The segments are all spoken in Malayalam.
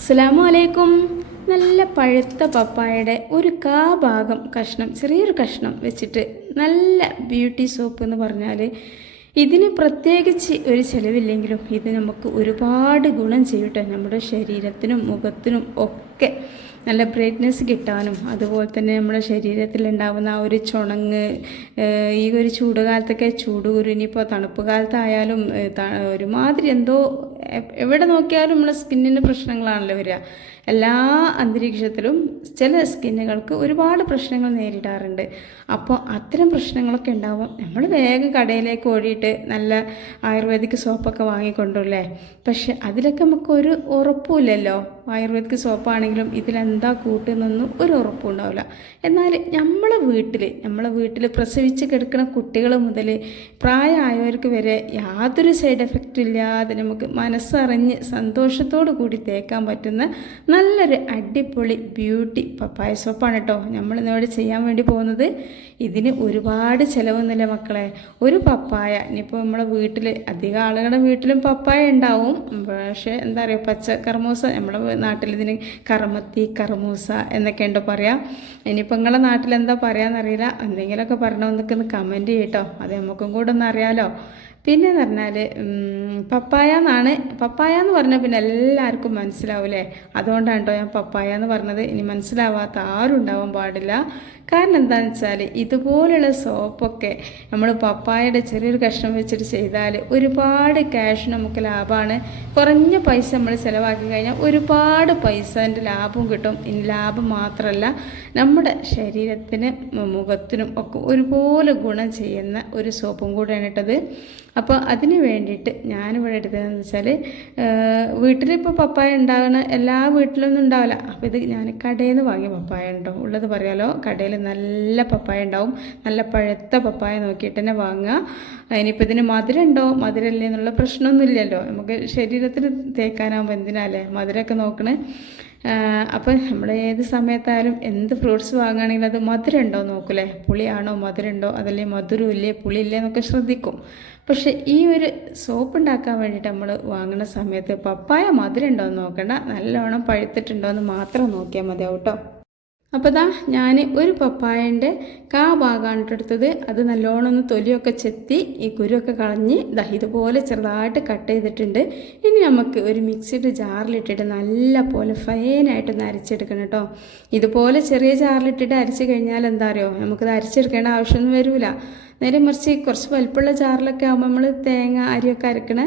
അസ്സലാമു അലൈക്കും നല്ല പഴുത്ത പപ്പായയുടെ ഒരു കാ ഭാഗം കഷ്ണം ചെറിയൊരു കഷ്ണം വെച്ചിട്ട് നല്ല ബ്യൂട്ടി സോപ്പ് എന്ന് പറഞ്ഞാൽ ഇതിന് പ്രത്യേകിച്ച് ഒരു ചിലവില്ലെങ്കിലും ഇത് നമുക്ക് ഒരുപാട് ഗുണം ചെയ്യട്ടെ നമ്മുടെ ശരീരത്തിനും മുഖത്തിനും ഒക്കെ. നല്ല ബ്രൈറ്റ്നെസ് കിട്ടാനും അതുപോലെ തന്നെ നമ്മുടെ ശരീരത്തിൽ ഉണ്ടാകുന്ന ആ ഒരു ചുണങ്ങ് ഈ ഒരു ചൂട് കാലത്തൊക്കെ ചൂട് കുരു ഇനിയിപ്പോൾ തണുപ്പ് കാലത്തായാലും ഒരുമാതിരി എന്തോ എവിടെ നോക്കിയാലും നമ്മുടെ സ്കിന്നിന് പ്രശ്നങ്ങളാണല്ലോ വരിക. എല്ലാ അന്തരീക്ഷത്തിലും ചില സ്കിന്നുകൾക്ക് ഒരുപാട് പ്രശ്നങ്ങൾ നേരിടാറുണ്ട്. അപ്പോൾ അത്തരം പ്രശ്നങ്ങളൊക്കെ ഉണ്ടാവും നമ്മൾ വേഗം കടയിലേക്ക് ഓടിയിട്ട് നല്ല ആയുർവേദിക് സോപ്പൊക്കെ വാങ്ങിക്കൊണ്ടുല്ലേ പക്ഷെ അതിലൊക്കെ നമുക്ക് ഒരു ഉറപ്പുമില്ലല്ലോ ആയുർവേദിക് സോപ്പാണെങ്കിലും ഇതിലെന്താ കൂട്ടുന്നൊന്നും ഒരു ഉറപ്പുണ്ടാവില്ല. എന്നാൽ നമ്മളെ വീട്ടിൽ നമ്മളെ വീട്ടിൽ പ്രസവിച്ച് കിടക്കുന്ന കുട്ടികൾ മുതൽ പ്രായമായവർക്ക് വരെ യാതൊരു സൈഡ് എഫക്റ്റും ഇല്ലാതെ നമുക്ക് മനസ്സറിഞ്ഞ് സന്തോഷത്തോടു കൂടി തേക്കാൻ പറ്റുന്ന നല്ലൊരു അടിപൊളി ബ്യൂട്ടി പപ്പായ സോപ്പാണ് കേട്ടോ. നമ്മൾ ഇന്നിവിടെ ചെയ്യാൻ വേണ്ടി പോകുന്നത്. ഇതിന് ഒരുപാട് ചിലവൊന്നുമില്ല മക്കളെ. ഒരു പപ്പായ ഇനിയിപ്പോൾ നമ്മളെ വീട്ടിൽ അധികം ആളുകളുടെ വീട്ടിലും പപ്പായ ഉണ്ടാവും. പക്ഷേ എന്താ പറയുക പച്ച കർമ്മോസ നമ്മുടെ നാട്ടിൽ ഇതിന് കറമത്തി കർമൂസ എന്നൊക്കെ ഉണ്ട് പറയാം? ഇനിയിപ്പോൾ നിങ്ങളുടെ നാട്ടിൽ എന്താ പറയാന്നറിയില്ല. എന്തെങ്കിലുമൊക്കെ പറയണമെന്നൊക്കെ ഒന്ന് കമന്റ് ചെയ്യട്ടോ അത് നമുക്കും കൂടെ ഒന്ന് അറിയാലോ. പിന്നെ പറഞ്ഞാൽ പപ്പായ എന്നാണ് പപ്പായ എന്ന് പറഞ്ഞാൽ പിന്നെ എല്ലാവർക്കും മനസ്സിലാവൂലേ? അതുകൊണ്ടാണ് കേട്ടോ ഞാൻ പപ്പായ എന്ന് പറഞ്ഞത്. ഇനി മനസ്സിലാവാത്ത ആരും ഉണ്ടാവാൻ പാടില്ല. കാരണം എന്താണെന്ന് വെച്ചാൽ ഇതുപോലുള്ള സോപ്പൊക്കെ നമ്മൾ പപ്പായയുടെ ചെറിയൊരു കഷ്ണം വെച്ചിട്ട് ചെയ്താൽ ഒരുപാട് ക്യാഷ് നമുക്ക് ലാഭമാണ് കുറഞ്ഞ പൈസ നമ്മൾ ചിലവാക്കി കഴിഞ്ഞാൽ ഒരുപാട് പൈസേന്റെ ലാഭവും കിട്ടും. ഇനി ലാഭം മാത്രമല്ല നമ്മുടെ ശരീരത്തിന് മുഖത്തിനും ഒക്കെ ഒരുപോലെ ഗുണം ചെയ്യുന്ന ഒരു സോപ്പും കൂടെയാണ് ഇട്ടത്. അപ്പോൾ അതിന് വേണ്ടിയിട്ട് ഞാനിവിടെ എടുത്തതെന്ന് വെച്ചാൽ വീട്ടിലിപ്പോൾ പപ്പായ ഉണ്ടാകുന്ന എല്ലാ വീട്ടിലൊന്നും ഉണ്ടാവില്ല. അപ്പോൾ ഇത് ഞാൻ കടയിൽ നിന്ന് വാങ്ങിയ പപ്പായ ഉണ്ടോ? ഉള്ളത് പറയാലോ. കടയിൽ നല്ല പപ്പായ ഉണ്ടാവും. നല്ല പഴുത്ത പപ്പായ നോക്കിയിട്ട് തന്നെ വാങ്ങുക. ഇനിയിപ്പോൾ ഇതിന് മധുരം ഉണ്ടോ? മധുരമില്ലേ എന്നുള്ള പ്രശ്നമൊന്നുമില്ലല്ലോ നമുക്ക് ശരീരത്തിന് തേക്കാനാകുമ്പോൾ എന്തിനാല്ലേ മധുരമൊക്കെ നോക്കണേ? അപ്പോൾ നമ്മൾ ഏത് സമയത്തായാലും എന്ത് ഫ്രൂട്ട്സ് വാങ്ങുകയാണെങ്കിലും അത് മധുരം ഉണ്ടോ നോക്കൂലേ. പുളിയാണോ? മധുരമുണ്ടോ അതല്ലേ മധുരമില്ലേ ഇല്ലേ? പുളി ഇല്ലേ എന്നൊക്കെ ശ്രദ്ധിക്കും. പക്ഷേ ഈ ഒരു സോപ്പ് ഉണ്ടാക്കാൻ വേണ്ടിയിട്ട് നമ്മൾ വാങ്ങുന്ന സമയത്ത് പപ്പായ മധുരം ഉണ്ടോ എന്ന് നോക്കണ്ട. നല്ലോണം പഴുത്തിട്ടുണ്ടോ എന്ന് മാത്രം നോക്കിയാൽ മതിയാവും കേട്ടോ അപ്പോൾ ദാ ഞാൻ ഒരു പപ്പായന്റെ കാ ഭാഗമാണ് എടുത്തത്. അത് നല്ലോണം ഒന്ന് തൊലിയൊക്കെ ചെത്തി ഈ കുരുവൊക്കെ കളഞ്ഞ് ദാ ഇതുപോലെ ചെറുതായിട്ട് കട്ട് ചെയ്തിട്ടുണ്ട്. ഇനി നമുക്ക് ഒരു മിക്സിയുടെ ജാറിലിട്ടിട്ട് നല്ല പോലെ ഫൈനായിട്ടൊന്ന് അരച്ചെടുക്കണം കേട്ടോ. ഇതുപോലെ ചെറിയ ജാറിലിട്ടിട്ട് അരച്ച് കഴിഞ്ഞാൽ എന്താ അറിയോ? നമുക്കത് അരച്ചെടുക്കേണ്ട ആവശ്യമൊന്നും വരില്ല നേരെ മറിച്ച് കുറച്ച് വലിപ്പമുള്ള ജാറിലൊക്കെ ആകുമ്പോൾ നമ്മൾ തേങ്ങ അരിയൊക്കെ അരക്കണ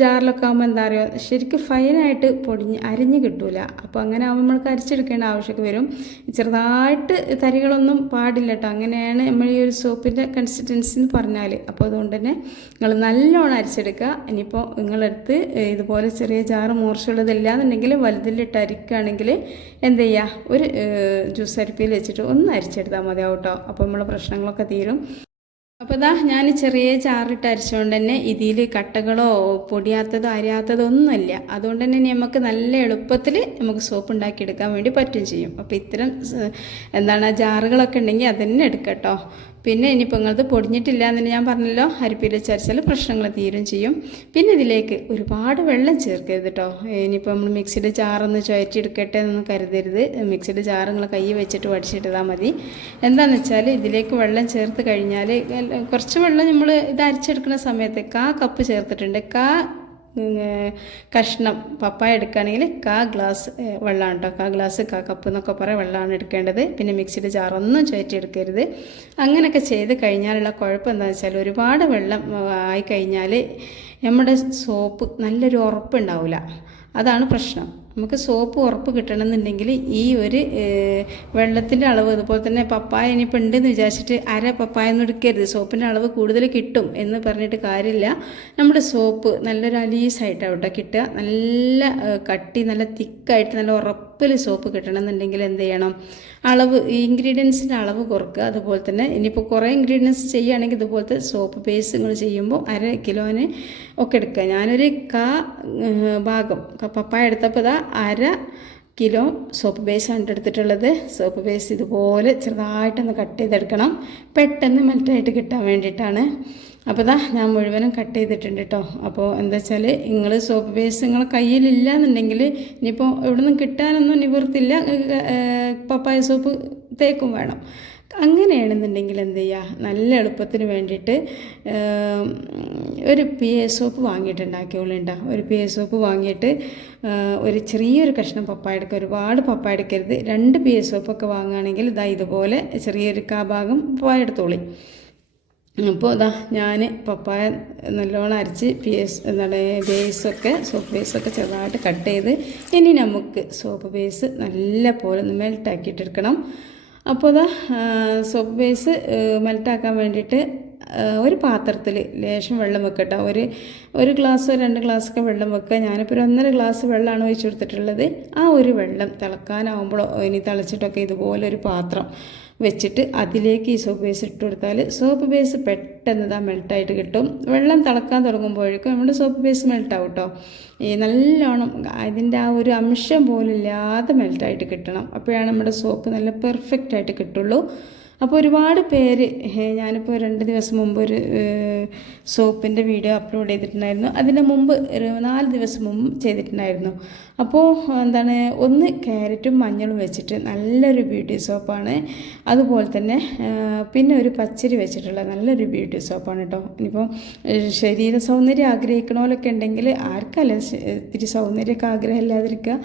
ജാറിലൊക്കെ ആകുമ്പോൾ എന്താ പറയുക ശരിക്കും ഫൈനായിട്ട് പൊടിഞ്ഞ് അരിഞ്ഞ് കിട്ടൂല. അപ്പോൾ അങ്ങനെ ആകുമ്പോൾ നമ്മൾക്ക് അരിച്ചെടുക്കേണ്ട ആവശ്യമൊക്കെ വരും. ചെറുതായിട്ട് തരികളൊന്നും പാടില്ല കേട്ടോ അങ്ങനെയാണ് നമ്മൾ ഈ ഒരു സോപ്പിന്റെ കൺസിസ്റ്റൻസി എന്ന് പറഞ്ഞാൽ അപ്പോൾ അതുകൊണ്ട് തന്നെ നിങ്ങൾ നല്ലോണം അരിച്ചെടുക്കുക. ഇനിയിപ്പോൾ നിങ്ങളെടുത്ത് ഇതുപോലെ ചെറിയ ജാറ് മൂർച്ചയുള്ളതില്ലാന്നുണ്ടെങ്കിൽ വലുതിലിട്ട് അരിക്കുകയാണെങ്കിൽ എന്ത് ചെയ്യുക? ഒരു ജ്യൂസ് അരിപ്പിയിൽ വെച്ചിട്ട് ഒന്ന് അരിച്ചെടുത്താൽ മതിയാവും കേട്ടോ അപ്പോൾ നമ്മളെ പ്രശ്നങ്ങളൊക്കെ തീരും. അപ്പോൾ ഇതാ ഞാൻ ചെറിയ ചാറിട്ട് അരച്ചുകൊണ്ട് തന്നെ ഇതിൽ കട്ടകളോ പൊടിയാത്തതോ അരിയാത്തതോ ഒന്നുമില്ല. അതുകൊണ്ട് തന്നെ നമുക്ക് നല്ല എളുപ്പത്തിൽ നമുക്ക് സോപ്പ് ഉണ്ടാക്കിയെടുക്കാൻ വേണ്ടി പറ്റും ചെയ്യും. അപ്പോൾ ഇത്തരം എന്താണ് ജാറുകളൊക്കെ ഉണ്ടെങ്കിൽ അതന്നെ എടുക്കട്ടോ പിന്നെ ഇനിയിപ്പോൾ നിങ്ങളത് പൊടിഞ്ഞിട്ടില്ല എന്ന് ഞാൻ പറഞ്ഞല്ലോ. അരിപ്പിയിൽ ചരിച്ചാൽ പ്രശ്നങ്ങൾ തീരും ചെയ്യും. പിന്നെ ഇതിലേക്ക് ഒരുപാട് വെള്ളം ചേർക്കരുത് കേട്ടോ ഇനിയിപ്പോൾ നമ്മൾ മിക്സിയുടെ ചാറൊന്ന് ചുഴറ്റിയെടുക്കട്ടെ എന്നൊന്നും കരുതരുത്. മിക്സിയുടെ ചാറ് നിങ്ങൾ കൈ വെച്ചിട്ട് വടിച്ചിട്ടാൽ മതി. എന്താണെന്ന് വെച്ചാൽ ഇതിലേക്ക് വെള്ളം ചേർത്ത് കഴിഞ്ഞാൽ കുറച്ച് വെള്ളം നമ്മൾ ഇത് അരിച്ചെടുക്കുന്ന സമയത്ത് കാ കപ്പ് ചേർത്തിട്ടുണ്ട്. കാ കഷ്ണം പപ്പായ എടുക്കുകയാണെങ്കിൽ കാ ഗ്ലാസ് വെള്ളമാണ് കേട്ടോ കാ ഗ്ലാസ് കാ കപ്പ് എന്നൊക്കെ പറയാം വെള്ളമാണ് എടുക്കേണ്ടത്. പിന്നെ മിക്സിയുടെ ജാറൊന്നും ചുവറ്റിയെടുക്കരുത് അങ്ങനെയൊക്കെ ചെയ്ത് കഴിഞ്ഞാലുള്ള കുഴപ്പം എന്താണെന്ന് വെച്ചാൽ ഒരുപാട് വെള്ളം ആയി ആയിക്കഴിഞ്ഞാൽ നമ്മുടെ സോപ്പ് നല്ലൊരു ഉറപ്പുണ്ടാവില്ല അതാണ് പ്രശ്നം. നമുക്ക് സോപ്പ് ഉറപ്പ് കിട്ടണമെന്നുണ്ടെങ്കിൽ ഈ ഒരു വെള്ളത്തിന്റെ അളവ് അതുപോലെ തന്നെ പപ്പായ ഇനിയിപ്പോൾ ഉണ്ടെന്ന് വിചാരിച്ചിട്ട് അര പപ്പായ ഒന്നും എടുക്കരുത്. സോപ്പിന്റെ അളവ് കൂടുതൽ കിട്ടും എന്ന് പറഞ്ഞിട്ട് കാര്യമില്ല. നമ്മുടെ സോപ്പ് നല്ലൊരു അലീസായിട്ട് അവിടെ കിട്ടുക. നല്ല കട്ടി നല്ല തിക്കായിട്ട് നല്ല ഉറപ്പിൽ സോപ്പ് കിട്ടണമെന്നുണ്ടെങ്കിൽ എന്ത് ചെയ്യണം? അളവ് ഈ ഇൻഗ്രീഡിയൻസിന്റെ അളവ് കുറക്കുക. അതുപോലെ തന്നെ ഇനിയിപ്പോൾ കുറേ ഇൻഗ്രീഡിയൻസ് ചെയ്യുകയാണെങ്കിൽ ഇതുപോലത്തെ സോപ്പ് പേസ്റ്റ് നിങ്ങൾ ചെയ്യുമ്പോൾ അര കിലോന് ഒക്കെ എടുക്കുക. ഞാനൊരു കാ ഭാഗം പപ്പായ എടുത്തപ്പോൾ ഇതാ അര കിലോ സോപ്പ് ബേസാണ് എടുത്തിട്ടുള്ളത്. സോപ്പ് ബേസ് ഇതുപോലെ ചെറുതായിട്ടൊന്ന് കട്ട് ചെയ്തെടുക്കണം. പെട്ടെന്ന് മെൽറ്റായിട്ട് കിട്ടാൻ വേണ്ടിയിട്ടാണ്. അപ്പോൾ ഇതാ ഞാൻ മുഴുവനും കട്ട് ചെയ്തിട്ടുണ്ട് കേട്ടോ അപ്പോൾ എന്താ വെച്ചാൽ നിങ്ങൾ സോപ്പ് ബേസ് നിങ്ങളെ കയ്യിലില്ല എന്നുണ്ടെങ്കിൽ ഇനിയിപ്പോൾ ഇവിടെ നിന്ന് കിട്ടാനൊന്നും നിവർത്തില്ല പപ്പായ സോപ്പ് തേക്കും വേണം. അങ്ങനെയാണെന്നുണ്ടെങ്കിൽ എന്ത് ചെയ്യുക നല്ല എളുപ്പത്തിന് വേണ്ടിയിട്ട് ഒരു പി എ സോപ്പ് വാങ്ങിയിട്ടുണ്ടാക്കിയോളുണ്ട ഒരു പി എ സോപ്പ് വാങ്ങിയിട്ട് ഒരു ചെറിയൊരു കഷ്ണം പപ്പായ എടുക്കുക ഒരുപാട് പപ്പായ എടുക്കരുത്. രണ്ട് പി എ സോപ്പൊക്കെ വാങ്ങുകയാണെങ്കിൽ ഇതാ ഇതുപോലെ ചെറിയൊരു കാഭാഗം പപ്പായ എടുത്തോളി. അപ്പോൾ ഇതാ ഞാൻ പപ്പായ നല്ലോണം അരച്ച് പി എസ് എന്താണ് ബേസൊക്കെ സോപ്പ് ബേസൊക്കെ ചെറുതായിട്ട് കട്ട് ചെയ്ത് ഇനി നമുക്ക് സോപ്പ് ബേസ് നല്ല പോലെ ഒന്ന് മെൽട്ടാക്കിയിട്ടെടുക്കണം അപ്പോൾ ഇതാ സോപ്പ് ബേസ് മെൽട്ടാക്കാൻ വേണ്ടിയിട്ട് ഒരു പാത്രത്തിൽ ലേശം വെള്ളം വെക്കട്ടോ ഒരു ഒരു ഗ്ലാസ് രണ്ട് ഗ്ലാസ്സൊക്കെ വെള്ളം വെക്കുക ഞാനിപ്പോൾ ഒരു ഒന്നര ഗ്ലാസ് വെള്ളമാണ് ഒഴിച്ചു കൊടുത്തിട്ടുള്ളത്. ആ ഒരു വെള്ളം തിളക്കാനാവുമ്പോഴോ ഇനി തിളച്ചിട്ടൊക്കെ ഇതുപോലൊരു പാത്രം വെച്ചിട്ട് അതിലേക്ക് ഈ സോപ്പ് ബേസ് ഇട്ട് കൊടുത്താൽ സോപ്പ് ബേസ് പെട്ടെന്ന് ഇതാ മെൽട്ടായിട്ട് കിട്ടും. വെള്ളം തിളക്കാൻ തുടങ്ങുമ്പോഴേക്കും നമ്മുടെ സോപ്പ് ബേസ് മെൽട്ടാവും കേട്ടോ ഈ നല്ലോണം അതിന്റെ ആ ഒരു അംശം പോലും ഇല്ലാതെ മെൽട്ടായിട്ട് കിട്ടണം. അപ്പോഴാണ് നമ്മുടെ സോപ്പ് നല്ല പെർഫെക്റ്റ് ആയിട്ട് കിട്ടുള്ളൂ. അപ്പോൾ ഒരുപാട് പേര് ഞാനിപ്പോൾ രണ്ട് ദിവസം മുമ്പ് ഒരു സോപ്പിന്റെ വീഡിയോ അപ്ലോഡ് ചെയ്തിട്ടുണ്ടായിരുന്നു. അതിന് മുമ്പ് നാല് ദിവസം മുമ്പ് ചെയ്തിട്ടുണ്ടായിരുന്നു. അപ്പോൾ എന്താണ് ഒന്ന് ക്യാരറ്റും മഞ്ഞളും വെച്ചിട്ട് നല്ലൊരു ബ്യൂട്ടി സോപ്പാണ്. അതുപോലെ തന്നെ പിന്നെ ഒരു പച്ചരി വെച്ചിട്ടുള്ള നല്ലൊരു ബ്യൂട്ടി സോപ്പാണ് കേട്ടോ ഇനിയിപ്പോൾ ശരീര സൗന്ദര്യം ആഗ്രഹിക്കണമല്ലൊക്കെ ഉണ്ടെങ്കിൽ ആർക്കല്ല ഇത്തിരി സൗന്ദര്യമൊക്കെ ആഗ്രഹമില്ലാതിരിക്കുക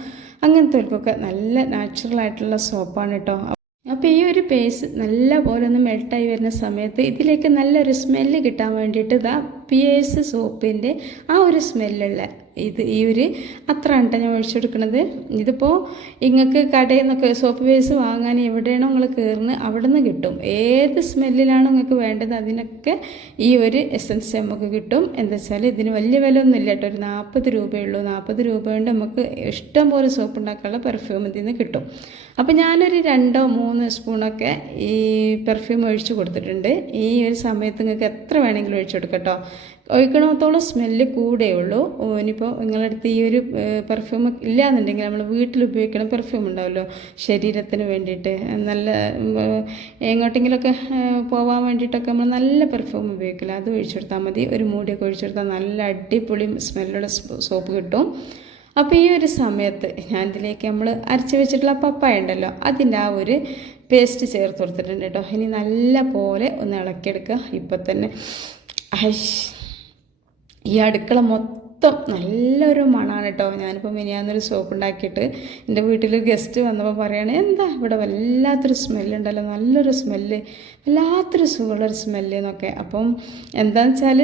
അങ്ങനത്തെ ഒക്കെ നല്ല നാച്ചുറൽ ആയിട്ടുള്ള സോപ്പാണ് കേട്ടോ അപ്പോൾ ഈ ഒരു പേസ് നല്ല പോലെ ഒന്ന് മെൽട്ടായി വരുന്ന സമയത്ത് ഇതിലേക്ക് നല്ലൊരു സ്മെല്ല് കിട്ടാൻ വേണ്ടിയിട്ട് ഇതാ പി എസ് സോപ്പിന്റെ ആ ഒരു സ്മെല്ലുള്ള ഇത് ഈ ഒരു അത്ര കേട്ടോ ഞാൻ ഒഴിച്ചു കൊടുക്കുന്നത്. ഇതിപ്പോൾ നിങ്ങൾക്ക് കടയിൽ നിന്നൊക്കെ സോപ്പ് ബേസ് വാങ്ങാൻ എവിടെയാണോ നിങ്ങൾ കയറുന്നത് അവിടെ നിന്ന് കിട്ടും. ഏത് സ്മെല്ലിലാണോ നിങ്ങൾക്ക് വേണ്ടത് അതിനൊക്കെ ഈ ഒരു എസൻസ് നമുക്ക് കിട്ടും. എന്താ വെച്ചാൽ ഇതിന് വലിയ വില ഒന്നും ഇല്ല കേട്ടോ. ഒരു നാൽപ്പത് രൂപയുള്ളൂ നാൽപ്പത് രൂപ കൊണ്ട് നമുക്ക് ഇഷ്ടം പോലെ സോപ്പ് ഉണ്ടാക്കാനുള്ള പെർഫ്യൂം ഇതിൽ നിന്ന് കിട്ടും. അപ്പോൾ ഞാനൊരു രണ്ടോ മൂന്ന് സ്പൂണൊക്കെ ഈ പെർഫ്യൂം ഒഴിച്ചു കൊടുത്തിട്ടുണ്ട്. ഈ ഒരു സമയത്ത് നിങ്ങൾക്ക് എത്ര വേണമെങ്കിലും ഒഴിച്ചു കൊടുക്കട്ടോ കേട്ടോ. ഒഴിക്കണത്തോളം സ്മെല്ല് കൂടെ ഉള്ളൂ. ഇനിയിപ്പോൾ നിങ്ങളുടെ അടുത്ത് ഈ ഒരു പെർഫ്യൂം ഇല്ല എന്നുണ്ടെങ്കിൽ നമ്മൾ വീട്ടിൽ ഉപയോഗിക്കുന്ന പെർഫ്യൂം ഉണ്ടാവുമല്ലോ ശരീരത്തിന് വേണ്ടിയിട്ട് നല്ല എങ്ങോട്ടെങ്കിലുമൊക്കെ പോകാൻ വേണ്ടിയിട്ടൊക്കെ നമ്മൾ നല്ല പെർഫ്യൂം ഉപയോഗിക്കില്ല അത് ഒഴിച്ചു കൊടുത്താൽ മതി. ഒരു മൂടിയൊക്കെ ഒഴിച്ചു കൊടുത്താൽ നല്ല അടിപൊളി സ്മെല്ലുള്ള സോപ്പ് കിട്ടും. അപ്പോൾ ഈ ഒരു സമയത്ത് ഞാൻ ഇതിലേക്ക് നമ്മൾ അരച്ച് വെച്ചിട്ടുള്ള പപ്പായ ഉണ്ടല്ലോ അതിന്റെ ആ ഒരു പേസ്റ്റ് ചേർത്ത് കൊടുത്തിട്ടുണ്ട് കേട്ടോ. ഇനി നല്ല പോലെ ഒന്ന് ഇളക്കിയെടുക്കുക. ഇപ്പം തന്നെ ഐഷ് ഈ അടുക്കള മൊത്തം നല്ലൊരു മണമാണ് കേട്ടോ ഞാനിപ്പോൾ മിനിയാന്നൊരു സോപ്പ് ഉണ്ടാക്കിയിട്ട് എന്റെ വീട്ടിൽ ഗസ്റ്റ് വന്നപ്പോൾ പറയുകയാണ് എന്താ ഇവിടെ വല്ലാത്തൊരു സ്മെല്ലുണ്ടല്ലോ നല്ലൊരു സ്മെല്ല് വല്ലാത്തൊരു സുഖമുള്ളൊരു സ്മെല്ല് എന്നൊക്കെ അപ്പം എന്താണെന്ന് വെച്ചാൽ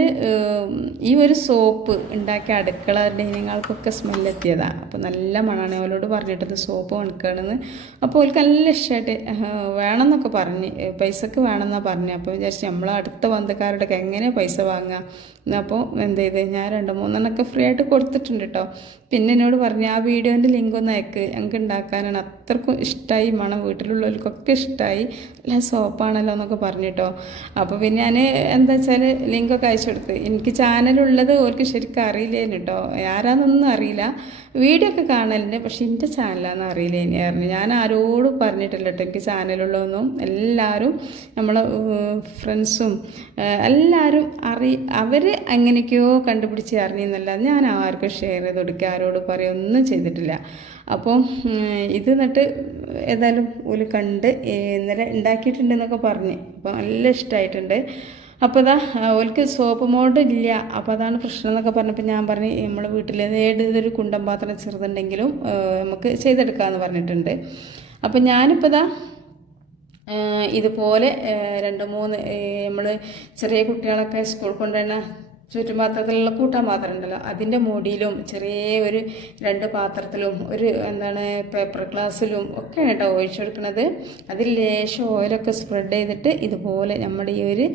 ഈ ഒരു സോപ്പ് ഉണ്ടാക്കിയ അടുക്കള ഡൈനിങ് സ്മെല്ലെത്തിയതാണ് അപ്പോൾ നല്ല മണമാണ് അവരോട് പറഞ്ഞിട്ടത് സോപ്പ് വണക്കണമെന്ന് അപ്പോൾ അവർക്ക് നല്ല ഇഷ്ടമായിട്ട് വേണമെന്നൊക്കെ പറഞ്ഞ്. പൈസക്ക് വേണമെന്നാണ് പറഞ്ഞത് അപ്പോൾ വിചാരിച്ചു നമ്മൾ അടുത്ത ബന്ധുക്കാരുടെ എങ്ങനെ പൈസ വാങ്ങുക അപ്പോൾ എന്ത് ചെയ്ത്? ഞാൻ രണ്ട് ഫ്രീ ആയിട്ട് കൊടുത്തിട്ടുണ്ട് കേട്ടോ പിന്നെ എന്നോട് പറഞ്ഞു ആ വീഡിയോന്റെ ലിങ്ക് ഒന്ന് അയക്ക്. ഞങ്ങൾക്ക് ഉണ്ടാക്കാനാണ് അത്രക്കും ഇഷ്ടമായി മണം വീട്ടിലുള്ളവർക്കൊക്കെ ഇഷ്ടമായി നല്ല സോപ്പാണല്ലോ എന്നൊക്കെ പറഞ്ഞു കേട്ടോ അപ്പോൾ പിന്നെ ഞാൻ എന്താ വെച്ചാൽ ലിങ്കൊക്കെ അയച്ചു കൊടുത്ത്. എനിക്ക് ചാനലുള്ളത് ഓർക്ക് ശരിക്കും അറിയില്ലേനു കേട്ടോ ആരാന്നൊന്നും അറിയില്ല. വീഡിയോ ഒക്കെ കാണലുണ്ട് പക്ഷെ എന്റെ ചാനലാണെന്ന് അറിയില്ല ഇനി പറഞ്ഞു. ഞാൻ ആരോടും പറഞ്ഞിട്ടില്ല കേട്ടോ എനിക്ക് ചാനലുള്ളതൊന്നും എല്ലാവരും നമ്മളെ ഫ്രണ്ട്സും എല്ലാവരും അറി അവർ എങ്ങനെയൊക്കെയോ കണ്ടുപിടിച്ച് അറിഞ്ഞെന്നല്ല ഞാൻ ആർക്കും ഷെയർ ചെയ്ത് കൊടുക്കുക ആരോട് പറയുക ഒന്നും ചെയ്തിട്ടില്ല. അപ്പോൾ ഇത് എന്നിട്ട് ഏതായാലും ഒരു കണ്ട് ഇന്നലെ ഉണ്ടാക്കിയിട്ടുണ്ടെന്നൊക്കെ പറഞ്ഞ്. അപ്പോൾ നല്ല ഇഷ്ടമായിട്ടുണ്ട് അപ്പോൾ അതാ ഓൽക്ക് സോപ്പ് മോഡ് ഇല്ല. അപ്പോൾ അതാണ് പ്രശ്നം എന്നൊക്കെ പറഞ്ഞപ്പോൾ ഞാൻ പറഞ്ഞു നമ്മൾ വീട്ടിൽ ഏതൊരു കുണ്ടം പാത്രം ചെറുതുണ്ടെങ്കിലും നമുക്ക് ചെയ്തെടുക്കാമെന്ന് പറഞ്ഞിട്ടുണ്ട്. അപ്പോൾ ഞാനിപ്പോൾ ഇതാ ഇതുപോലെ രണ്ട് മൂന്ന് നമ്മൾ ചെറിയ കുട്ടികളൊക്കെ സ്കൂൾ കൊണ്ടുവരുന്ന ചുറ്റുപാത്രത്തിലുള്ള കൂട്ടാൻ പാത്രം ഉണ്ടല്ലോ. അതിന്റെ മൂടിയിലും ചെറിയ ഒരു രണ്ട് പാത്രത്തിലും ഒരു എന്താണ് പേപ്പർ ഗ്ലാസ്സിലും ഒക്കെയാണ് കേട്ടോ ഒഴിച്ചു കൊടുക്കുന്നത്. അതിൽ ലേശം ഓയിലൊക്കെ സ്പ്രെഡ് ചെയ്തിട്ട് ഇതുപോലെ നമ്മുടെ ഈ ഒരു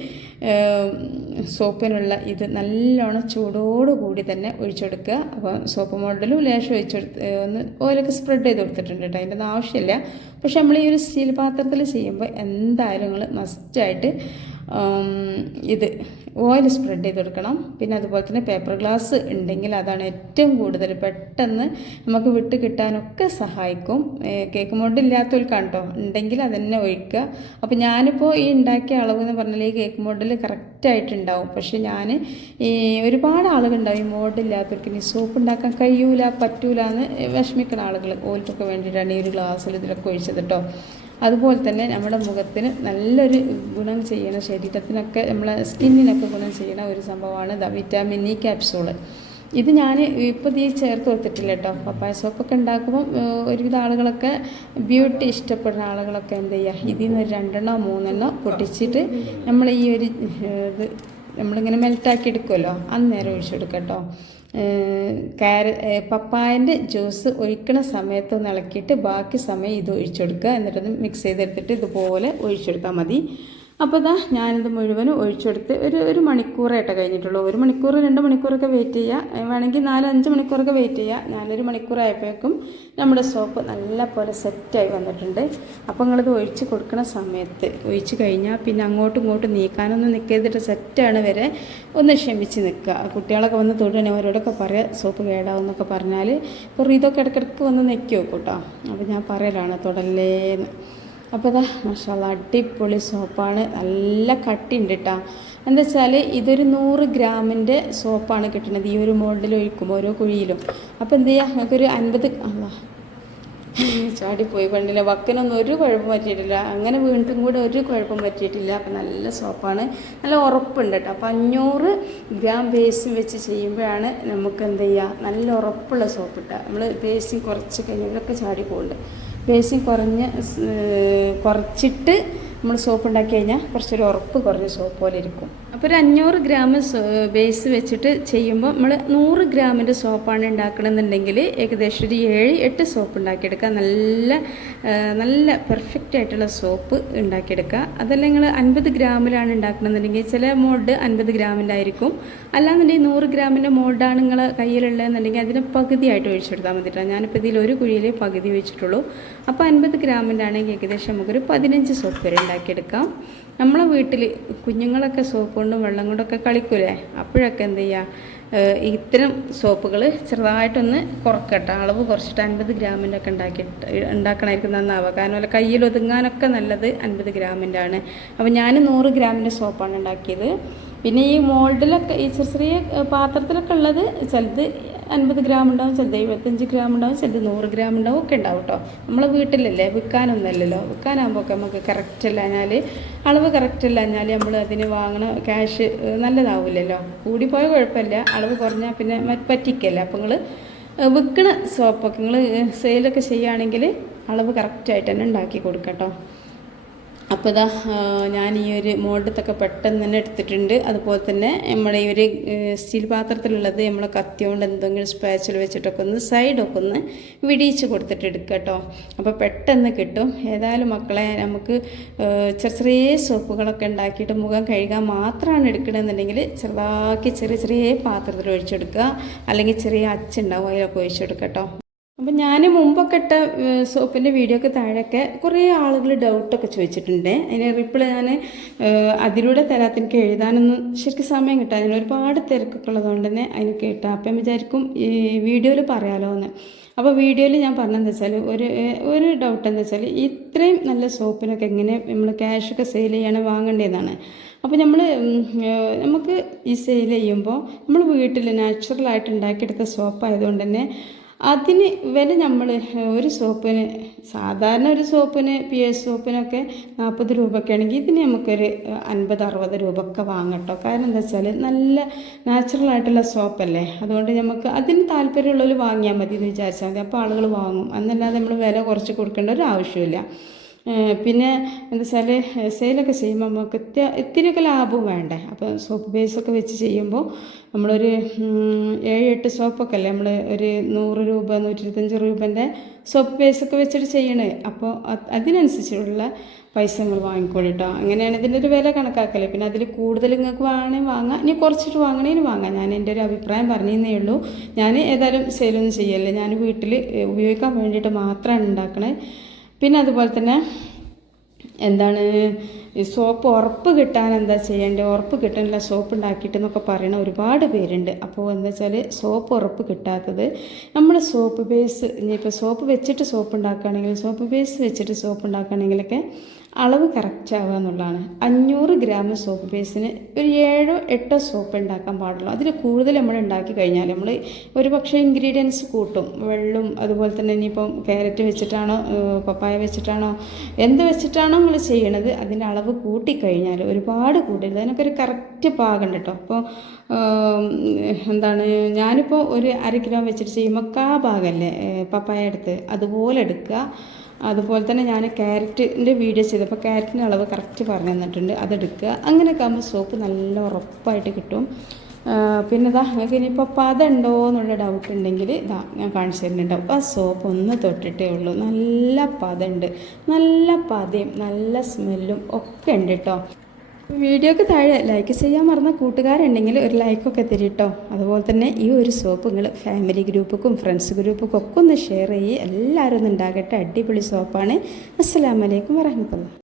സോപ്പിനുള്ള ഇത് നല്ലോണം ചൂടോട് കൂടി തന്നെ ഒഴിച്ചു കൊടുക്കുക. അപ്പോൾ സോപ്പ് മോഡലും ലേശം ഒഴിച്ചു കൊടുത്ത് ഒന്ന് ഓയിലൊക്കെ സ്പ്രെഡ് ചെയ്ത് കൊടുത്തിട്ടുണ്ട് കേട്ടോ. അതിന്റെ ഒന്നും ആവശ്യമില്ല. പക്ഷെ നമ്മൾ ഈ ഒരു സ്റ്റീൽ പാത്രത്തിൽ ചെയ്യുമ്പോൾ എന്തായാലും നിങ്ങൾ മസ്റ്റായിട്ട് ഇത് ഓയിൽ സ്പ്രെഡ് ചെയ്ത് കൊടുക്കണം. പിന്നെ അതുപോലെ തന്നെ പേപ്പർ ഗ്ലാസ് ഉണ്ടെങ്കിൽ അതാണ് ഏറ്റവും കൂടുതൽ പെട്ടെന്ന് നമുക്ക് വിട്ട് കിട്ടാനൊക്കെ സഹായിക്കും. കേക്ക് മോൾഡ് ഇല്ലാത്തവർക്കാണ് കേട്ടോ ഉണ്ടെങ്കിൽ അതന്നെ ഒഴിക്കുക. അപ്പോൾ ഞാനിപ്പോൾ ഈ ഉണ്ടാക്കിയ അളവ് എന്ന് പറഞ്ഞാൽ ഈ കേക്ക് മോഡിൽ കറക്റ്റായിട്ടുണ്ടാവും പക്ഷേ ഞാൻ ഈ ഒരുപാട് ആളുകളുണ്ടാവും ഈ മോഡ് ഇല്ലാത്തവർക്ക് ഇനി സോപ്പ് ഉണ്ടാക്കാൻ കഴിയൂല പറ്റൂല എന്ന് വിഷമിക്കുന്ന ആളുകൾ ഓൽക്കൊക്കെ വേണ്ടിയിട്ടാണ് ഈ ഒരു ഗ്ലാസ്സിൽ ഇതിലൊക്കെ ഒഴിച്ചത് കേട്ടോ അതുപോലെ തന്നെ നമ്മുടെ മുഖത്തിന് നല്ലൊരു ഗുണം ചെയ്യണ ശരീരത്തിനൊക്കെ നമ്മളെ സ്കിന്നിനൊക്കെ ഗുണം ചെയ്യണ ഒരു സംഭവമാണ് ദ വിറ്റാമിൻ ഇ ക്യാപ്സൂൾ. ഇത് ഞാൻ ഇപ്പോൾ ഈ ചേർത്ത് കൊടുത്തിട്ടില്ല കേട്ടോ. പപ്പായ സോപ്പൊക്കെ ഉണ്ടാക്കുമ്പോൾ ഏഹ്, ഒരുവിധ ആളുകളൊക്കെ ബ്യൂട്ടി ഇഷ്ടപ്പെടുന്ന ആളുകളൊക്കെ എന്ത് ചെയ്യുക ഇതിൽ നിന്ന് ഒരു രണ്ടെണ്ണോ മൂന്നെണ്ണോ പൊട്ടിച്ചിട്ട് നമ്മൾ ഈ ഒരു ഇത് നമ്മളിങ്ങനെ മെൽറ്റാക്കി എടുക്കുമല്ലോ അന്നേരം ഒഴിച്ചു കൊടുക്കുക കേട്ടോ കാര പപ്പായന്റെ ജ്യൂസ് ഒഴിക്കണ സമയത്ത് ഒന്ന് ഇളക്കിയിട്ട് ബാക്കി സമയം ഇത് ഒഴിച്ചു കൊടുക്കുക എന്നിട്ടൊന്ന് മിക്സ് ചെയ്തെടുത്തിട്ട് ഇതുപോലെ ഒഴിച്ചെടുത്താൽ മതി. അപ്പോൾ ഇതാ ഞാനിത് മുഴുവനും ഒഴിച്ചെടുത്ത് ഒരു ഒരു മണിക്കൂറായിട്ട് കഴിഞ്ഞിട്ടുള്ളൂ. ഒരു മണിക്കൂർ രണ്ട് മണിക്കൂറൊക്കെ വെയിറ്റ് ചെയ്യുക വേണമെങ്കിൽ നാല് അഞ്ച് മണിക്കൂറൊക്കെ വെയിറ്റ് ചെയ്യുക ഞാനൊരു മണിക്കൂറായപ്പോഴേക്കും നമ്മുടെ സോപ്പ് നല്ല പോലെ സെറ്റായി വന്നിട്ടുണ്ട്. അപ്പോൾ നിങ്ങളിത് ഒഴിച്ച് കൊടുക്കുന്ന സമയത്ത് ഒഴിച്ച് കഴിഞ്ഞാൽ പിന്നെ അങ്ങോട്ടും ഇങ്ങോട്ടും നീക്കാനൊന്നും നിൽക്കരുതിട്ട് സെറ്റാണ് വരെ ഒന്ന് ക്ഷമിച്ച് നിൽക്കുക കുട്ടികളൊക്കെ വന്ന് തൊടുകയാണെങ്കിൽ അവരോടൊക്കെ പറയുക സോപ്പ് കേടാവുമെന്നൊക്കെ പറഞ്ഞാൽ ഇപ്പോൾ ഇതൊക്കെ ഇടയ്ക്കിടയ്ക്ക് വന്ന് നിൽക്കുമോ കേട്ടോ? അപ്പോൾ ഞാൻ പറയലാണ് തൊടല്ലേന്ന്. അപ്പോൾ ഇതാ മഷാല അടിപൊളി സോപ്പാണ്. നല്ല കട്ടിയുണ്ട് കേട്ടോ എന്താ വെച്ചാൽ ഇതൊരു നൂറ് ഗ്രാമിന്റെ സോപ്പാണ് കിട്ടുന്നത് ഈ ഒരു മോഡൽ ഒഴിക്കുമ്പോൾ ഓരോ കുഴിയിലും. അപ്പോൾ എന്ത് ചെയ്യുക നമുക്കൊരു അൻപത് അല്ല ചാടിപ്പോയി പണ്ടില്ല വക്കനൊന്നും ഒരു കുഴപ്പം പറ്റിയിട്ടില്ല. അങ്ങനെ വീണ്ടും കൂടെ ഒരു കുഴപ്പം പറ്റിയിട്ടില്ല. അപ്പം നല്ല സോപ്പാണ്. നല്ല ഉറപ്പുണ്ട് കേട്ടോ അപ്പം അഞ്ഞൂറ് ഗ്രാം ബേസിൻ വെച്ച് ചെയ്യുമ്പോഴാണ് നമുക്ക് എന്ത് ചെയ്യുക നല്ല ഉറപ്പുള്ള സോപ്പ് ഇട്ടുക നമ്മൾ ബേസിൻ കുറച്ച് കഴിഞ്ഞവരൊക്കെ ചാടി പോകുന്നുണ്ട് ബേസിൻ കുറഞ്ഞ് കുറച്ചിട്ട് നമ്മൾ സോപ്പ് ഉണ്ടാക്കി കഴിഞ്ഞാൽ കുറച്ചൊരു ഉറപ്പ് കുറഞ്ഞ സോപ്പ് പോലെ ഇരിക്കും. അപ്പോൾ ഒരു അഞ്ഞൂറ് ഗ്രാം ബേസ് വെച്ചിട്ട് ചെയ്യുമ്പോൾ നമ്മൾ നൂറ് ഗ്രാമിന്റെ സോപ്പാണ് ഉണ്ടാക്കണമെന്നുണ്ടെങ്കിൽ ഏകദേശം ഒരു ഏഴ് എട്ട് സോപ്പ് ഉണ്ടാക്കിയെടുക്കുക. നല്ല നല്ല പെർഫെക്റ്റ് ആയിട്ടുള്ള സോപ്പ് ഉണ്ടാക്കിയെടുക്കുക. അതല്ല നിങ്ങൾ അൻപത് ഗ്രാമിലാണ് ഉണ്ടാക്കണമെന്നുണ്ടെങ്കിൽ ചില മോൾഡ് അൻപത് ഗ്രാമിന്റെ ആയിരിക്കും. അല്ലാന്നുണ്ടെങ്കിൽ നൂറ് ഗ്രാമിന്റെ മോൾഡാണ് നിങ്ങൾ കയ്യിലുള്ളതെന്നുണ്ടെങ്കിൽ അതിന് പകുതിയായിട്ട് ഒഴിച്ചെടുത്താൽ മതി കേട്ടോ ഞാനിപ്പോൾ ഇതിൽ ഒരു കുഴിയിൽ പകുതി ഒഴിച്ചിട്ടുള്ളൂ അപ്പോൾ അൻപത് ഗ്രാമിന്റെ ആണെങ്കിൽ ഏകദേശം നമുക്കൊരു പതിനഞ്ച് സോപ്പ് വരെ ഉണ്ടാക്കിയെടുക്കാം. നമ്മളെ വീട്ടിൽ കുഞ്ഞുങ്ങളൊക്കെ സോപ്പ് കൊണ്ടും വെള്ളം കൊണ്ടൊക്കെ കളിക്കൂലേ? അപ്പോഴൊക്കെ എന്ത് ചെയ്യുക ഇത്തരം സോപ്പുകൾ ചെറുതായിട്ടൊന്ന് കുറക്കട്ടെ. അളവ് കുറച്ചിട്ട് അൻപത് ഗ്രാമിന്റെ ഒക്കെ ഉണ്ടാക്കിയിട്ട് ഉണ്ടാക്കണമായിരിക്കും നന്നാവുക. കാരണം അല്ല കയ്യിൽ ഒതുങ്ങാനൊക്കെ നല്ലത് അൻപത് ഗ്രാമിന്റെ ആണ് അപ്പോൾ ഞാൻ നൂറ് ഗ്രാമിന്റെ സോപ്പാണ് ഉണ്ടാക്കിയത്. പിന്നെ ഈ മോൾഡിലൊക്കെ ഈ ചെറിയ ചെറിയ പാത്രത്തിലൊക്കെ ഉള്ളത് ചിലത് അൻപത് ഗ്രാം ഉണ്ടാവും ചിലത് എഴുപത്തഞ്ച് ഗ്രാം ഉണ്ടാവും ചിലത് നൂറ് ഗ്രാം ഉണ്ടാവും ഒക്കെ ഉണ്ടാവും കേട്ടോ നമ്മൾ വീട്ടിലല്ലേ വിൽക്കാനൊന്നുമല്ലല്ലോ. വിൽക്കാനാകുമ്പോൾ ഒക്കെ നമുക്ക് കറക്റ്റ് അല്ലാഞ്ഞാൽ അളവ് കറക്റ്റ് അല്ലാഞ്ഞാൽ നമ്മൾ അതിന് വാങ്ങണ ക്യാഷ് നല്ലതാവില്ലല്ലോ. കൂടിപ്പോയ കുഴപ്പമില്ല അളവ് കുറഞ്ഞാൽ പിന്നെ പറ്റിക്കല്ലേ. അപ്പോൾ നിങ്ങൾ വിൽക്കണ സോപ്പൊക്കെ നിങ്ങൾ സെയിലൊക്കെ ചെയ്യുകയാണെങ്കിൽ അളവ് കറക്റ്റായിട്ട് തന്നെ ഉണ്ടാക്കി കൊടുക്കട്ടോ അപ്പോൾ ഇതാ ഞാൻ ഈ ഒരു മോൾഡത്തൊക്കെ പെട്ടെന്ന് തന്നെ എടുത്തിട്ടുണ്ട്. അതുപോലെ തന്നെ നമ്മുടെ ഈ ഒരു സ്റ്റീൽ പാത്രത്തിലുള്ളത് നമ്മളെ കത്തി കൊണ്ട് എന്തെങ്കിലും സ്പാച്ചിൽ വെച്ചിട്ടൊക്കെ ഒന്ന് സൈഡൊക്കെ ഒന്ന് വിടിയിച്ച് കൊടുത്തിട്ട് എടുക്കുക കേട്ടോ അപ്പോൾ പെട്ടെന്ന് കിട്ടും. ഏതായാലും മക്കളെ നമുക്ക് ചെറിയ ചെറിയ സോപ്പുകളൊക്കെ ഉണ്ടാക്കിയിട്ട് മുഖം കഴുകാൻ മാത്രമാണ് എടുക്കണമെന്നുണ്ടെങ്കിൽ ചെറുതാക്കി ചെറിയ ചെറിയ പാത്രത്തിൽ ഒഴിച്ചെടുക്കുക അല്ലെങ്കിൽ ചെറിയ അച്ചുണ്ടാവും അതിലൊക്കെ ഒഴിച്ചെടുക്കുക കേട്ടോ അപ്പം ഞാൻ മുമ്പൊക്കെ ഇട്ട സോപ്പിന്റെ വീഡിയോ ഒക്കെ താഴെയൊക്കെ കുറേ ആളുകൾ ഡൗട്ടൊക്കെ ചോദിച്ചിട്ടുണ്ട്. അതിന് റിപ്ലൈ ഞാൻ അതിലൂടെ തരാത്ത എനിക്ക് എഴുതാനൊന്നും ശരിക്കും സമയം കിട്ടാൻ. അതിന് ഒരുപാട് തിരക്കൊക്കെ ഉള്ളതുകൊണ്ട് തന്നെ അതിന് കേട്ടാ. അപ്പം വിചാരിക്കും ഈ വീഡിയോയിൽ പറയാലോ എന്ന് അപ്പോൾ വീഡിയോയിൽ ഞാൻ പറഞ്ഞതെന്ന് വെച്ചാൽ ഒരു ഒരു ഡൗട്ട് എന്താ വെച്ചാൽ ഇത്രയും നല്ല സോപ്പിനൊക്കെ എങ്ങനെ നമ്മൾ ക്യാഷൊക്കെ സെയിൽ ചെയ്യണം വാങ്ങേണ്ടതാണ് അപ്പോൾ നമ്മൾ നമുക്ക് ഈ സെയിൽ ചെയ്യുമ്പോൾ നമ്മൾ വീട്ടിൽ നാച്ചുറലായിട്ട് ഉണ്ടാക്കിയെടുത്ത സോപ്പ് ആയതുകൊണ്ട് തന്നെ അതിന് വില നമ്മൾ ഒരു സോപ്പിന് സാധാരണ ഒരു സോപ്പിന് പി എസ് സോപ്പിനൊക്കെ നാൽപ്പത് രൂപയ്ക്കാണെങ്കിൽ ഇതിന് നമുക്കൊരു അൻപത് അറുപത് രൂപ ഒക്കെ വാങ്ങട്ടോ കാരണം എന്താ വെച്ചാൽ നല്ല നാച്ചുറൽ ആയിട്ടുള്ള സോപ്പല്ലേ. അതുകൊണ്ട് നമുക്ക് അതിന് താല്പര്യമുള്ളവർ വാങ്ങിയാൽ മതി എന്ന് വിചാരിച്ചാൽ മതി. അപ്പോൾ ആളുകൾ വാങ്ങും. എന്നല്ലാതെ നമ്മൾ വില കുറച്ച് കൊടുക്കേണ്ട ഒരു ആവശ്യമില്ല പിന്നെ എന്താ വെച്ചാൽ സെയിലൊക്കെ ചെയ്യുമ്പോൾ നമുക്ക് ഇത്തിരി ഇത്തിരിയൊക്കെ ലാഭവും വേണ്ടേ? അപ്പോൾ സോപ്പ് ബേസൊക്കെ വെച്ച് ചെയ്യുമ്പോൾ നമ്മളൊരു ഏഴ് എട്ട് സോപ്പൊക്കെ അല്ലേ? നമ്മൾ ഒരു നൂറ് രൂപ നൂറ്റി ഇരുപത്തഞ്ച് രൂപേന്റെ സോപ്പ് ബേസൊക്കെ വെച്ചിട്ട് ചെയ്യണേ. അപ്പോൾ അതിനനുസരിച്ചുള്ള പൈസ നിങ്ങൾ വാങ്ങിക്കോളൂ കേട്ടോ അങ്ങനെയാണ് ഇതിന്റെ ഒരു വില കണക്കാക്കൽ. പിന്നെ അതിൽ കൂടുതൽ നിങ്ങൾക്ക് വേണമെങ്കിൽ വാങ്ങാം. ഇനി കുറച്ചിട്ട് വാങ്ങണേലും വാങ്ങാം. ഞാൻ എന്റെ ഒരു അഭിപ്രായം പറഞ്ഞേ ഉള്ളൂ. ഞാൻ ഏതായാലും സെയിലൊന്നും ചെയ്യല്ലേ ഞാൻ വീട്ടിൽ ഉപയോഗിക്കാൻ വേണ്ടിയിട്ട് മാത്രമാണ് ഉണ്ടാക്കണേ. പിന്നെ അതുപോലെ തന്നെ എന്താണ് സോപ്പ് ഉറപ്പ് കിട്ടാൻ എന്താ ചെയ്യേണ്ടത് ഉറപ്പ് കിട്ടാനുള്ള സോപ്പ് ഉണ്ടാക്കിയിട്ട് എന്നൊക്കെ പറയണ ഒരുപാട് പേരുണ്ട്. അപ്പോൾ എന്താ വെച്ചാൽ സോപ്പ് ഉറപ്പ് കിട്ടാത്തത് നമ്മൾ സോപ്പ് ബേസ് ഇനിയിപ്പോൾ സോപ്പ് വെച്ചിട്ട് സോപ്പ് ഉണ്ടാക്കുകയാണെങ്കിൽ സോപ്പ് ബേസ് വെച്ചിട്ട് സോപ്പ് ഉണ്ടാക്കുകയാണെങ്കിലൊക്കെ അളവ് കറക്റ്റ് ആവുക എന്നുള്ളതാണ്. അഞ്ഞൂറ് ഗ്രാം സോപ്പ് ബേസിന് ഒരു ഏഴോ എട്ടോ സോപ്പ് ഉണ്ടാക്കാൻ പാടുള്ളൂ. അതിൽ കൂടുതൽ നമ്മൾ ഉണ്ടാക്കി കഴിഞ്ഞാൽ നമ്മൾ ഒരു പക്ഷേ ഇൻഗ്രീഡിയൻസ് കൂട്ടും. വെള്ളം അതുപോലെ തന്നെ ഇനിയിപ്പം ക്യാരറ്റ് വെച്ചിട്ടാണോ പപ്പായ വെച്ചിട്ടാണോ എന്ത് വെച്ചിട്ടാണോ നമ്മൾ ചെയ്യണത് അതിന്റെ അളവ് കൂട്ടിക്കഴിഞ്ഞാൽ ഒരുപാട് കൂട്ടരുത് അതിനൊക്കെ ഒരു കറക്റ്റ് പാകം കേട്ടോ അപ്പോൾ എന്താണ് ഞാനിപ്പോൾ ഒരു അര കിലോ വെച്ചിട്ട് ചെയ്യുമ്പോൾ കാ ഭാഗമല്ലേ പപ്പായ എടുത്ത് അതുപോലെ എടുക്കുക. അതുപോലെ തന്നെ ഞാൻ ക്യാരറ്റിന്റെ വീഡിയോ ചെയ്തപ്പോൾ ക്യാരറ്റിന്റെ അളവ് കറക്റ്റ് പറഞ്ഞു തന്നിട്ടുണ്ട് അതെടുക്കുക അങ്ങനെയൊക്കെ ആകുമ്പോൾ സോപ്പ് നല്ല ഉറപ്പായിട്ട് കിട്ടും. പിന്നെ ഇതാ നിങ്ങൾക്ക് ഇനിയിപ്പോൾ പതുണ്ടോ എന്നുള്ള ഡൗട്ട് ഉണ്ടെങ്കിൽ ഇതാ ഞാൻ കാണിച്ചു തരുന്നുണ്ടാവും ആ സോപ്പ് ഒന്ന് തൊട്ടിട്ടേ ഉള്ളൂ. നല്ല പതുണ്ട് നല്ല പതയും നല്ല സ്മെല്ലും ഒക്കെ ഉണ്ട് കേട്ടോ. വീഡിയോക്ക് താഴെ ലൈക്ക് ചെയ്യാൻ മറന്ന കൂട്ടുകാരുണ്ടെങ്കിൽ ഒരു ലൈക്കൊക്കെ തരിട്ടോ അതുപോലെ തന്നെ ഈ ഒരു സോപ്പ് നിങ്ങൾ ഫാമിലി ഗ്രൂപ്പുക്കും ഫ്രണ്ട്സ് ഗ്രൂപ്പുക്കും ഒക്കെ ഒന്ന് ഷെയർ ചെയ്യ്. എല്ലാവരും ഒന്ന് ഉണ്ടാകട്ടെ. അടിപൊളി സോപ്പാണ് അസ്സലാമലൈക്കും വരഹമത്തുള്ള